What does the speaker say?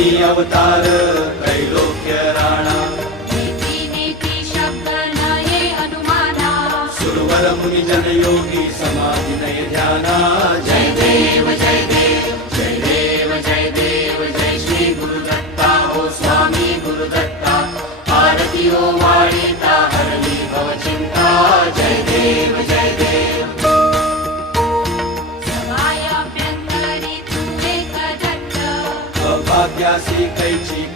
कोणी अवतार त्रैलोक्य राणा शब्द नये अनुमाना सुरवर मुनि जन योगी समाधि नय ध्याना जय देव जय देव जय देव जय देव जय श्री गुरुदत्ता हो स्वामी गुरुदत्ता आरती हो वाळीता हरली भव चिंता जय देव जय देव सवायाभ्यंतरी तू एक दत्त अभाग्यासी कैची